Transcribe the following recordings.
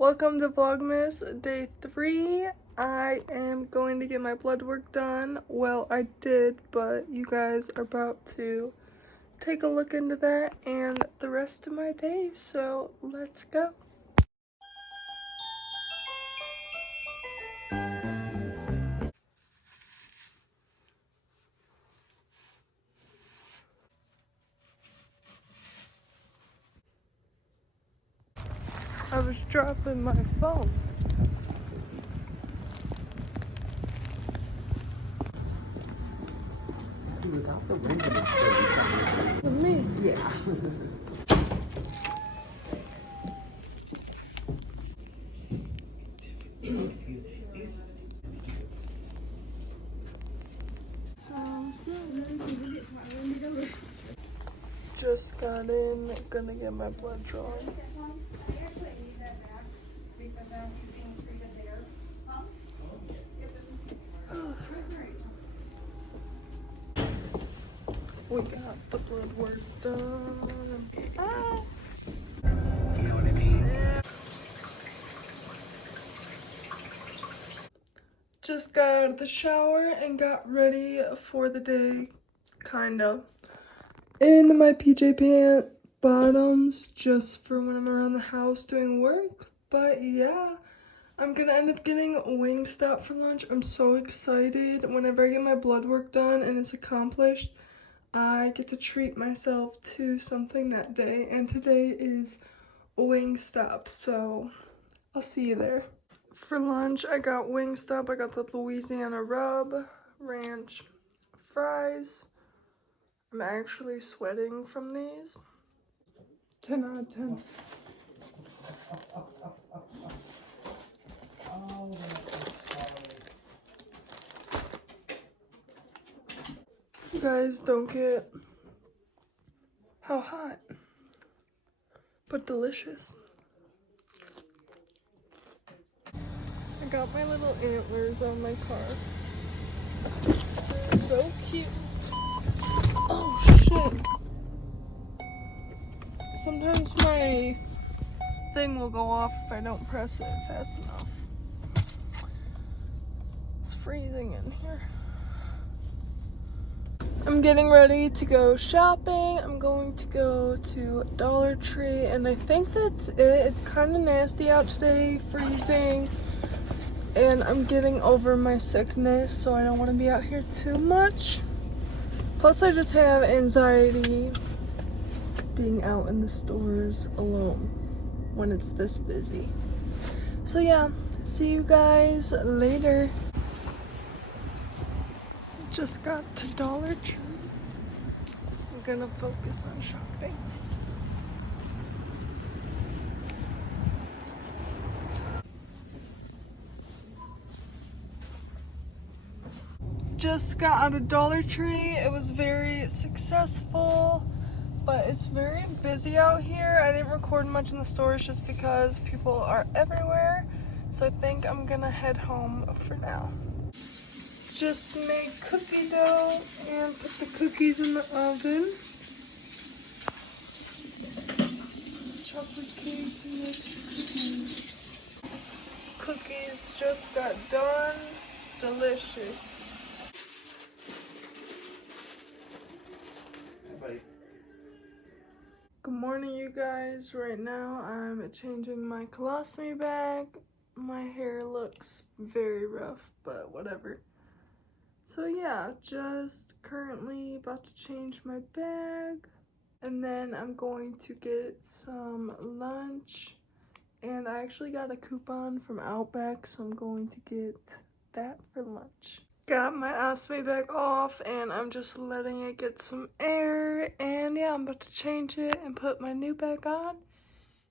Welcome to Vlogmas day 3. I am going to get my blood work done. Well, I did, but you guys are about to take a look into that and the rest of my day, so let's go. I was dropping my phone. See, without the window, it's For me? yeah. Excuse me. Sounds good. Just got in, gonna get my blood drawn. We got the blood work done. Ah. You know what I mean? Just got out of the shower and got ready for the day, kind of. In my PJ pant bottoms, just for when I'm around the house doing work. But yeah, I'm gonna end up getting Wingstop for lunch. I'm so excited. Whenever I get my blood work done and it's accomplished, I get to treat myself to something that day. And today is Wingstop, so I'll see you there. For lunch, I got Wingstop. I got the Louisiana rub, ranch, fries. I'm actually sweating from these. 10 out of 10. You guys don't get how hot, but delicious. I got my little antlers on my car. So cute. Oh shit. Sometimes my thing will go off if I don't press it fast enough. It's freezing in here. I'm getting ready to go shopping. I'm going to go to Dollar Tree and I think that's it. It's kind of nasty out today, freezing. And I'm getting over my sickness, so I don't want to be out here too much. Plus, I just have anxiety being out in the stores alone when it's this busy. So yeah, see you guys later. Just got to Dollar Tree. I'm gonna focus on shopping. Just got out of Dollar Tree. It was very successful, but it's very busy out here. I didn't record much in the stores just because people are everywhere. So I think I'm gonna head home for now. Just made cookie dough and put the cookies in the oven. Chocolate cake mix cookies. Cookies just got done. Delicious. Good morning, you guys. Right now I'm changing my colostomy bag. My hair looks very rough, but whatever. So yeah, just currently about to change my bag. And then I'm going to get some lunch. And I actually got a coupon from Outback, so I'm going to get that for lunch. Got my ostomy bag off and I'm just letting it get some air, and yeah, I'm about to change it and put my new bag on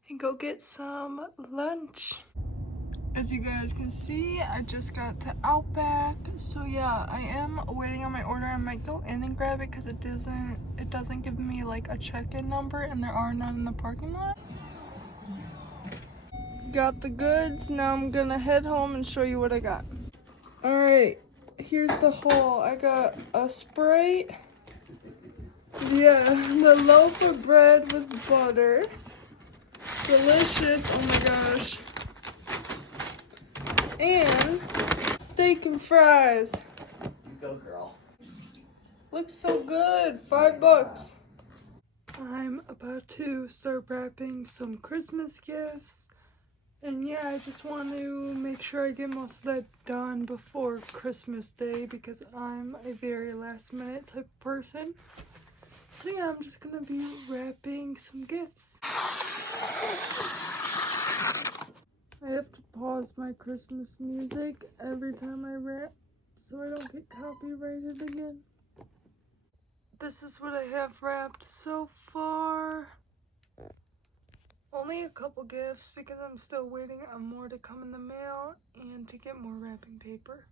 and go get some lunch. As you guys can see, I just got to Outback, so yeah, I am waiting on my order. I might go in and grab it because it doesn't give me like a check-in number and there are none in the parking lot. Got the goods. Now I'm gonna head home and show you what I got. Alright, here's the haul. I got a Sprite. Yeah, the loaf of bread with butter. Delicious. Oh my gosh. And steak and fries. You go, girl. Looks so good. $5. I'm about to start wrapping some Christmas gifts. And yeah, I just want to make sure I get most of that done before Christmas Day because I'm a very last minute type of person. So yeah, I'm just gonna be wrapping some gifts. I have to pause my Christmas music every time I wrap so I don't get copyrighted again. This is what I have wrapped so far. Only a couple gifts because I'm still waiting on more to come in the mail and to get more wrapping paper.